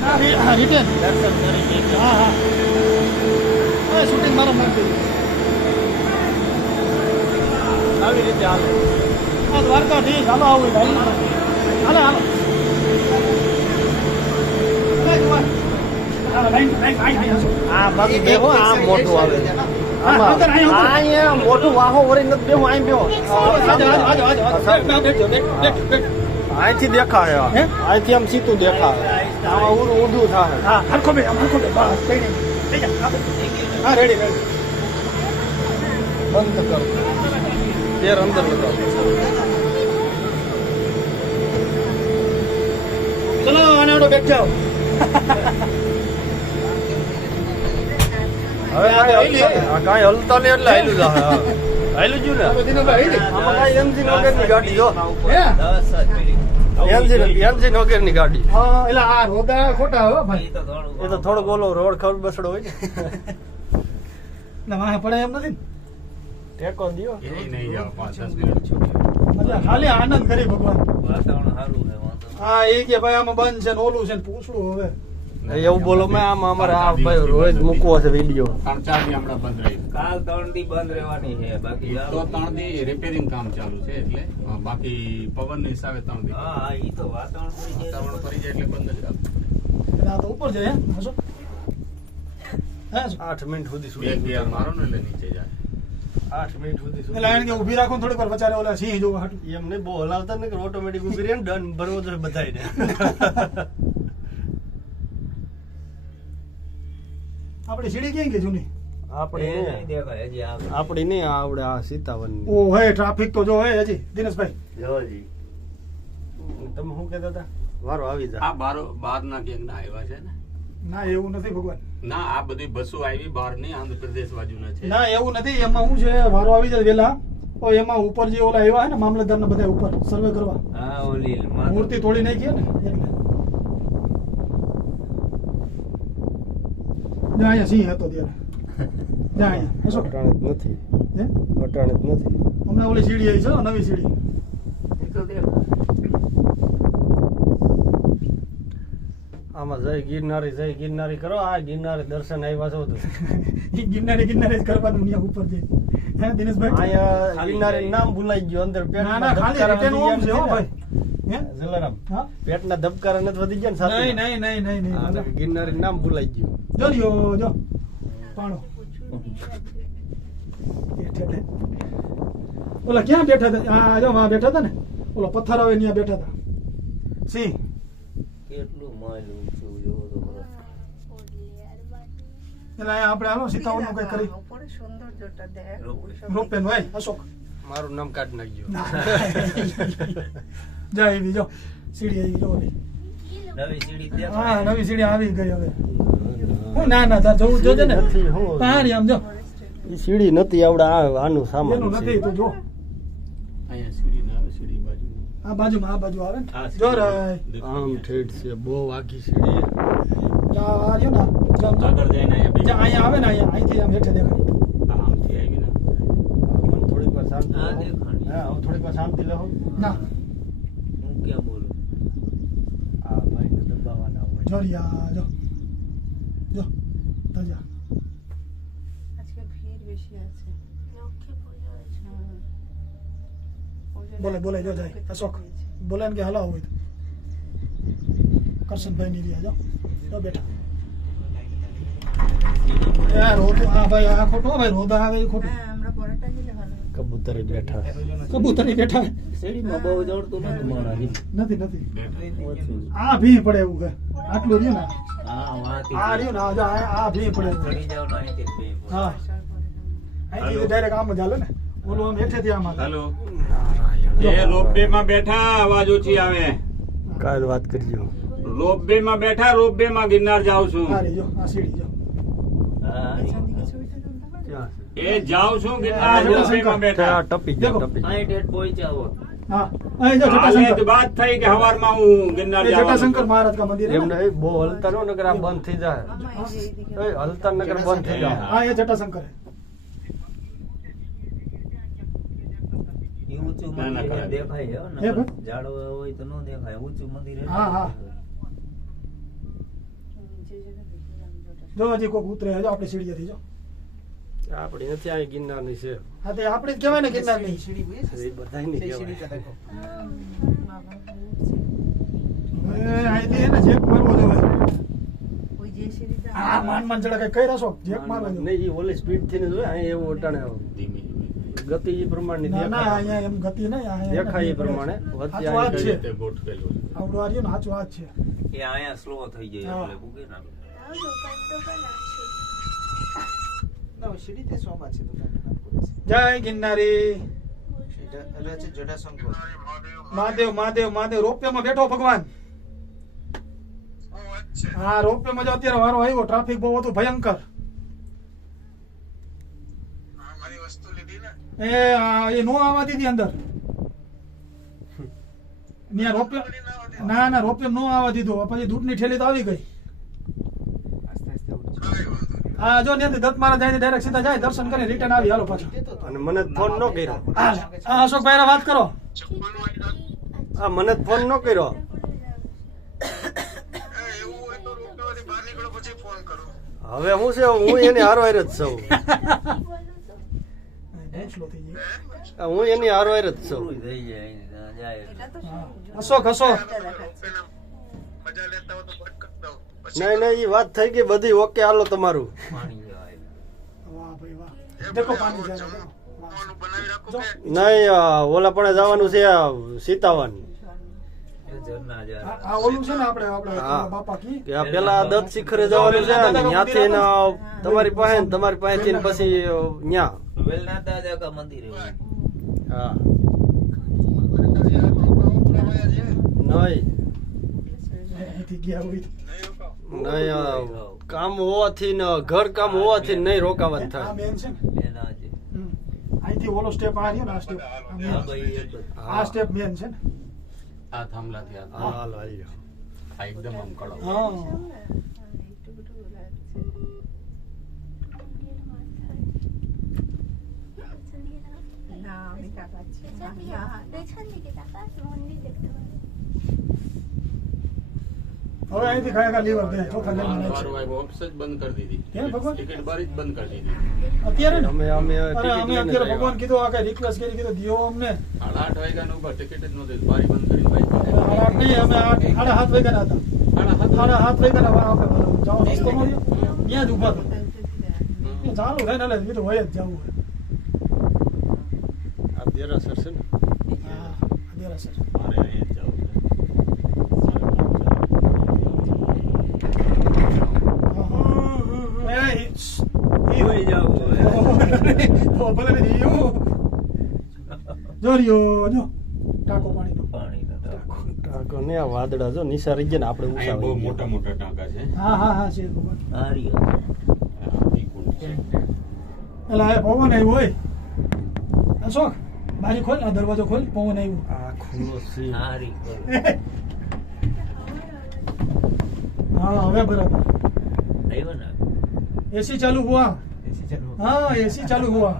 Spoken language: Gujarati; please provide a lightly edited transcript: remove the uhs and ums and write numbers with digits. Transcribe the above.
ના રિટર્ન દર્શન કરી હા હા હવે શૂટિંગ મારો નાખી આવી રીતે હાલે આ દ્વારકાધીશ હાલો આવું ભાઈ હાલો હાલો આ બાકી બેહો આ મોટું આવે અહીંયા મોટું વાહો વળી નથી બેહો અહીં બેહો અહીંથી દેખાય અહીંથી આમ સીધું દેખાય આમાં ઊંધું થાય હા હરખો બે બસ હા રેડી રેડી બંધ કરો પેર અંદર લગાવો ચલો આને બેઠ જાઓ હવે કાંઈ હલતા નહીં એટલે હાલ્યું જા હાલ્યું જ ને આમાં કાંઈ એન્જિન વગરની ગાડી જો એન્જિન વગરની ગાડી હા એટલે આ રોદા ખોટા હો ભાઈ એ તો થોડોક ઓલો રોડ ખબર બસડો હોય ને ના વાહ પડે એમ નથી ટેકો દિયો મજા ખાલી આનંદ કરી ભગવાન વાતાવરણ સારું છે વાંધો હા એ કે ભાઈ આમાં બંધ છે ને ઓલું છે ને પૂછડું હવે એવું બોલો મેં આમ અમારે આ ભાઈ રોજ મૂકવો છે વિડીયો 3-4 દી હમણાં બંધ રહી કાલ 3 દી બંધ રહેવાની છે બાકી તો 3 દી રિપેરિંગ કામ ચાલુ છે એટલે બાકી પવનના હિસાબે 3 દી હા ઈ તો વાતાવરણ ફરી જાય એટલે બંધ જ રાખો. એટલે આ તો ઉપર છે હે હસો હે 8 મિનિટ સુધી બે સુધી ગિયર મારો ને એટલે નીચે જાય 8 મિનિટ સુધી એટલે એને કે ઊભી રાખો ને થોડીક વાર બચારે ઓલા સિંહ જોવા હાટું એમને બહુ હલાવતા ને કે ઓટોમેટિક ઉભી રહે ને ડન ભરવો જોઈએ બધાયને આપણી સીડી ક્યાં ગઈ જૂની આપણી નહીં નહીં દેખાય હજી આવે આપણી નહીં આવડે આ સીતાવનની ઓ હે ટ્રાફિક તો જો હે હજી દિનેશભાઈ જોજી તમે શું કહેતા હતા વારો આવી જા આ બહારના ગેંગ ના આવ્યા છે ને ના એવું નથી ભગવાન ના આ બધી બસો આવી બહાર ની આંધ્રપ્રદેશ બાજુના છે ના એવું નથી એમાં શું છે વારો આવી જાય વેલા તો એમાં ઉપર જે ઓલા આવ્યા હે ને મામલતદાર ને બધા ઉપર સર્વે કરવા હા ઓલી મૂર્તિ તોડી નાખી ને એટલે જા અહીંયા સિંહ હતો ત્યારે જા અહીંયા હસો અટાણે જ નથી હે અટાણે જ નથી હમણાં ઓલી સીડી આવી છે હો, નવી સીડી ઈ તો દેખ આમાં જય ગિરનારી કરો આ ગિરનારી દર્શન આવ્યા છો તો ઈ ગિરનારી જ કરવાનું ત્યાં ઉપર છે હે દિનેશભાઈ અહીંયા ગિરનારી નામ ભૂલાઈ ગયું અંદર ના ના ખાલી રિટર્ન ઓમ છે હો ભાઈ હે જલારામ હા પેટના ધબકારા નથી વધી ગયા ને સાથે નહીં ગિરનારી નામ ભૂલાઈ ગયું જો લ્યો જો પાણો ઓલા ક્યાં બેઠા હતા આ જો વાં બેઠા હતા ને ઓલો પથ્થર આવે ત્યાં બેઠા હતા સિંહ કેટલું માઇલ ઊંચું જોવો તો ખરો. એટલે અહીંયા આપણે હાલો સીતાવન નું કઈ કરી રોપેન ભાઈ અશોક મારું નામ કાઢી નાખજો જા એવી જો સીડી આવી જો ઓલી નવી સીડી દેખાય હા નવી સીડી આવી ગઈ હવે હું ના તાર જવું જોજે ને નથી, હું પાણી આમ જો ઈ સીડી નથી આવડે આનું સામાન એનું છે. નથી તો જો અહીંયા સીડી ના આવે સીડી બાજુ આ બાજુમાં આ બાજુ આવે ને આ જો સીડી. રે આમ ઠેઠ છે બહુ આખી સીડી જા આ રહ્યો ને જામ જામ. આગળ જઈને અહીંયા જા અહીંયા આવે ને અહીંયા અહીંથી આમ હેઠે દેખાય આમથી આવી ને મને થોડીક વાર શાંતિ આ લેવો. દેખાણી. હા હવે થોડીક વાર શાંતિ લેવો ના હું ક્યાં બોલું આ ભાઈને દબાવવાના હોય જો રિયા જો જો તજા আজকে ভিড় বেশি আছে બોલે જો જાય અશોક બોલે ને કે હલાવ હોય તો. કરશનભાઈ ની રહ્યા જો બેઠા યાર રોતો આ ભાઈ આ ખોટો ભાઈ રોદા આવે એ ખોટું হ্যাঁ আমরা পরেরটা গেলে ভালো કબૂતરી બેઠા કબૂતરી બેઠા સીડીમાં બહુ જડતું નથી મારા નથી ઓછું આ ભી પડે એવું કે આટલું રહ્યું ને હા વાંથી આ રહ્યું ને આ જો આ ભી પડે એવું. ચડી જાવ ને અહીંથી જ બે પડે. હા અહીંથી ડાયરેક્ટ આમ જ હાલે ને ઓલું આમ હેઠેથી આમ હાલે. હેલો એ રોપવે માં બેઠા અવાજ ઓછી આવે કાલ વાત કરજો રોપવે માં બેઠા રોપવે માં ગિરનાર જાઉં છું આ રહી જો આ સીડી જો હા পেছন দিকে ছবিটা তুলতে পারো ક્યાં એ જાઉં છું ગિરનાર રોપવે માં છે બેઠા આ ટપી ગયા દેખો. ટપી અહીં ઠેઠ પહોંચ્યા હોત. હા અહીં જો હાલે જ જટાશંકર વાત થઈ કે હવારમાં હું ગિરનાર એ જટાશંકર જવાનું મહારાજ કા મંદિર है એમને ना? એ બહુ હલતા નો નકર આ બંધ થઈ જાય એ હલતા નકર બંધ થઈ જાય हाँ ये जटाशंकर है ઈ ઊંચું ના, ના, મંદિર ખરા. દેખાય હે હે નકર ભાઈ? ઝાડવા હોય તો ન દેખાય ઊંચું મંદિર એટલે હા હા જો હજી કોક ઉતરે જો આપણી સીડીએથી જો આપડી નથી આ ગિરનારની છે હા તે આપણી જ કહેવાય ને ગિરનારની એ બધાયની કહેવાય અહીંથી હે ને જેક મારવો જોઈએ આ માન જડા કઈ કઈ રસો જેક મારવો જોઈએ નહીં એ ઓલી સ્પીડ થી ને જોય અહીં એવું અટાણે ધીમી ધીમી ગતિ એ પ્રમાણની ના ના દેખાય અહીંયા એમ ગતિ નહીં અહીંયા દેખાય એ પ્રમાણે વચ્ચે સાચું વાત આ છે. તે ગોઠવેલું છે. આવડું આ રહ્યું ને સાચું વાત છે એ અહીંયા સ્લો થઈ જાય હા. એટલે ભૂગે ના જય ગિરનારી મહાદેવ મહાદેવ મહાદેવ રોપિયામાં બેઠો ભગવાન હા રોપિયામાં જો અત્યારે વારો આવ્યો ટ્રાફિક બહુ હતું ભયંકર એ નો આવવા દીધી અંદર ત્યાં રોપિયા ના ના રોપિયા નો આવવા દીધું પછી દૂધની ઠેલી તો આવી ગઈ હા જો ત્યાંથી દત્ત મહારાજ જાય ડાયરેક્ટ સીધા જાય દર્શન કરી રિટર્ન આવી હાલો પાછા અને મને ફોન ન કર્યો હા અશોકભાઈ વાત કરો આ મને ફોન ન કર્યો હવે હું છે હું એની હારવાર જ છું બહુ સ્લો થઈ ગઈ હું એની હારવાર જ છું પૂરું થઈ જાય ને ત્યાં જાય અશોક અશોક નહીં નહીં એ વાત થઈ ગઈ બધી ઓકે હાલો તમારું પાણી જાય વાહ ભાઈ વાહ દેખો પાણી જાય વાહ. જો, નહીં ઓલા પણ જવાનું છે સીતાવન એ ઝરના જાય આ ઓલું છે ને આપણે હા. બાપા કી કે આ પેલા દત્ત શિખરે જવાનું છે ને ત્યાંથી ને તમારી પાસે ને તમારી પાસેથી ને પછી ન્યા વેલનાથ દાદા કા મંદિર है હા નહીં અહીંથી ગયા હોય નહીં કામ હોવાથી ને ઘર કામ હોવાથી નહીં રોકાવાનું આ થાય મેન છે ને એના જે હમ. અહીંથી ઓલો સ્ટેપ આ રહ્યો ને આ સ્ટેપ હા ભાઈ એક જ. આ સ્ટેપ મેન છે ને આ થાંભલાથી આ હા હાલો આવી જાઓ. આ એકદમ આમ કડક હા હવે અહીંથી ખાયા લીવર દે ચોથા લેવલ નાખશે. વારો આવ્યો, ઓફિસ જ બંધ કરી દીધી કેમ ભગવાન? ટિકિટ બારી જ બંધ કરી દીધી અત્યારે ને? અમે અમે અરે ટિકિટ અમે લઈને અત્યારે જ ભગવાન કીધું આ કઈ રિક્વેસ્ટ કરી કીધું દિયો અમને 8:30 વાગ્યાનો ઉભા ટિકિટ જ નહોતી બારી બંધ કરીને બાઈક પર સાડા આઠ નહીં અમે 7:30 વાગ્યાના હતા 7:30 વાગ્યાના આપણે જવાનો રસ્તો નો રહ્યો ત્યાં જ ઉભા હતા એ ચાલુ થાય ને એટલે કીધું હોય જ જવું હોય આ દેરાસર છે ને હા દેરાસર મારે અહીંયા જ જવું છે. જોઈ જાવું હવે. જો રહ્યો જો ટાંકો પાણીનો પાણીનો ટાંકો. ટાંકો ને આ વાદળા જો નિશા રહી ગયા ને આપણે અહીંયા બહુ ઉષા મોટા મોટા ટાંકા છે હા હા હા છે ભગવાન આ રહ્યો. આ ત્રિકોણ છે. એટલે આ પવન આવ્યો હોય અશોક બારી ખોલ આ દરવાજો ખોલ પવન આવ્યો આ ખુલ્લો છે આ રહ્યો. હા હવે બરાબર આવ્યો ને एसी चालू हुआ हाँ एसी चालू हुआ